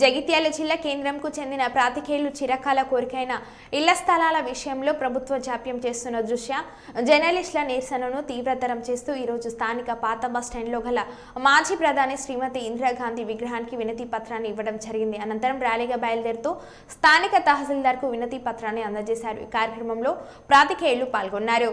జగిత్యాల జిల్లా కేంద్రంకు చెందిన ప్రాతికేయులు చిరకాల కోరికైన ఇళ్ళ స్థలాల విషయంలో ప్రభుత్వ జాప్యం చేస్తున్న దృష్ట్యా జర్నలిస్టుల నిరసనను తీవ్రతరం చేస్తూ ఈరోజు స్థానిక పాత బస్ స్టాండ్లో గల మాజీ ప్రధాని శ్రీమతి ఇందిరాగాంధీ విగ్రహానికి వినతి పత్రాన్ని ఇవ్వడం జరిగింది. అనంతరం ర్యాలీగా బయలుదేరుతూ స్థానిక తహసీల్దార్కు వినతి పత్రాన్ని అందజేశారు. ఈ కార్యక్రమంలో ప్రాతికేయులు పాల్గొన్నారు.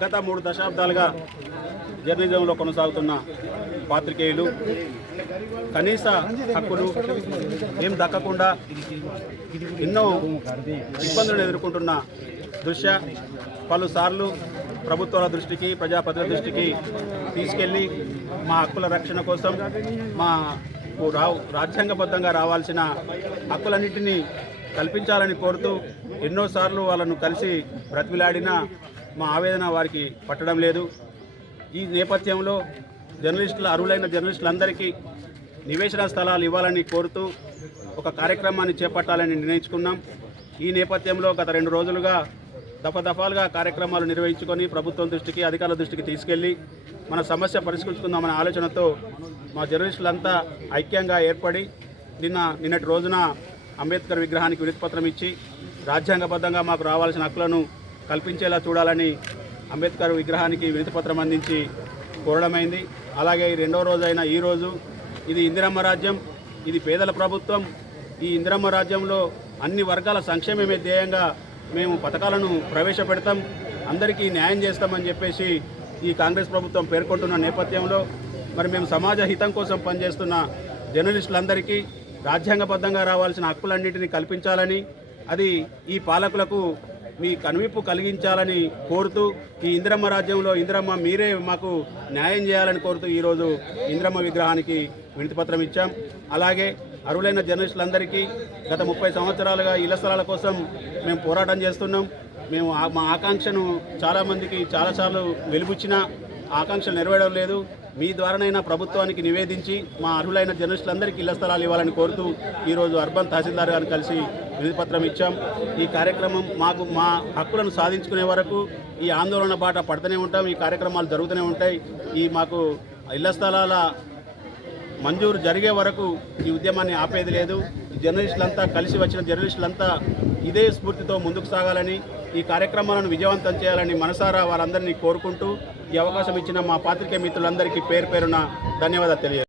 గత మూడు దశాబ్దాలుగా జర్నలిజంలో కొనసాగుతున్న పాత్రికేయులు కనీస హక్కులు ఏం దక్కకుండా ఎన్నో ఇబ్బందులను ఎదుర్కొంటున్న దృశ్య పలుసార్లు ప్రభుత్వాల దృష్టికి ప్రజాప్రతినిధుల దృష్టికి తీసుకెళ్ళి మా హక్కుల రక్షణ కోసం మా రాజ్యాంగబద్ధంగా రావాల్సిన హక్కులన్నింటినీ కల్పించాలని కోరుతూ ఎన్నోసార్లు వాళ్ళను కలిసి బ్రతిమిలాడినా మా ఆవేదన వారికి పట్టడం లేదు. ఈ నేపథ్యంలో జర్నలిస్టుల అర్హులైన జర్నలిస్టులందరికీ నివేశన స్థలాలు ఇవ్వాలని కోరుతూ ఒక కార్యక్రమాన్ని చేపట్టాలని నిర్ణయించుకున్నాం. ఈ నేపథ్యంలో గత రెండు రోజులుగా దఫాదఫాలుగా కార్యక్రమాలు నిర్వహించుకొని ప్రభుత్వం దృష్టికి అధికారుల దృష్టికి తీసుకెళ్ళి మన సమస్య పరిష్కరించుకుందామనే ఆలోచనతో మా జర్నలిస్టులంతా ఐక్యంగా ఏర్పడి నిన్న నిన్నటి రోజున అంబేద్కర్ విగ్రహానికి వినతిపత్రం ఇచ్చి రాజ్యాంగబద్ధంగా మాకు రావాల్సిన హక్కులను కల్పించేలా చూడాలని అంబేద్కర్ విగ్రహానికి వినతిపత్రం అందించి కోరడమైంది. అలాగే రెండవ రోజైన ఈ రోజు ఇది ఇందిరమ్మ రాజ్యం ఇది పేదల ప్రభుత్వం. ఈ ఇందిరమ్మ రాజ్యంలో అన్ని వర్గాల సంక్షేమమే ధ్యేయంగా మేము పథకాలను ప్రవేశపెడతాం అందరికీ న్యాయం చేస్తామని చెప్పేసి ఈ కాంగ్రెస్ ప్రభుత్వం పేర్కొంటున్న నేపథ్యంలో మరి మేము సమాజ హితం కోసం పనిచేస్తున్న జర్నలిస్టులందరికీ రాజ్యాంగబద్ధంగా రావాల్సిన హక్కులన్నింటినీ కల్పించాలని అది ఈ పాలకులకు మీ కనువిప్పు కలిగించాలని కోరుతూ ఈ ఇంద్రమ్మ రాజ్యంలో ఇంద్రమ్మ మీరే మాకు న్యాయం చేయాలని కోరుతూ ఈరోజు ఇంద్రమ్మ విగ్రహానికి వినతిపత్రం ఇచ్చాం. అలాగే అర్హులైన జర్నలిస్టులందరికీ గత ముప్పై సంవత్సరాలుగా ఇళ్ళ స్థలాల కోసం మేము పోరాటం చేస్తున్నాం. మేము మా ఆకాంక్షను చాలామందికి చాలాసార్లు వెలుబుచ్చినా ఆకాంక్షలు నెరవేరడం లేదు. మీ ద్వారానైనా ప్రభుత్వానికి నివేదించి మా అర్హులైన జర్నలిస్టులందరికీ ఇళ్ళ స్థలాలు ఇవ్వాలని కోరుతూ ఈరోజు అర్బన్ తహసీల్దార్ గారిని కలిసి వినతిపత్రం ఇచ్చాం. ఈ కార్యక్రమం మాకు మా హక్కులను సాధించుకునే వరకు ఈ ఆందోళన బాట పడుతూనే ఉంటాం. ఈ కార్యక్రమాలు జరుగుతూనే ఉంటాయి. ఈ మాకు ఇళ్ళ స్థలాల మంజూరు జరిగే వరకు ఈ ఉద్యమాన్ని ఆపేది లేదు జర్నలిస్టులంతా కలిసి వచ్చిన జర్నలిస్టులంతా ఇదే స్ఫూర్తితో ముందుకు సాగాలని ఈ కార్యక్రమాలను విజయవంతం చేయాలని మనసారా వారందరినీ కోరుకుంటూ ఈ అవకాశం ఇచ్చిన మా పాత్రికే మిత్రులందరికీ పేరు పేరున ధన్యవాదాలు తెలియదు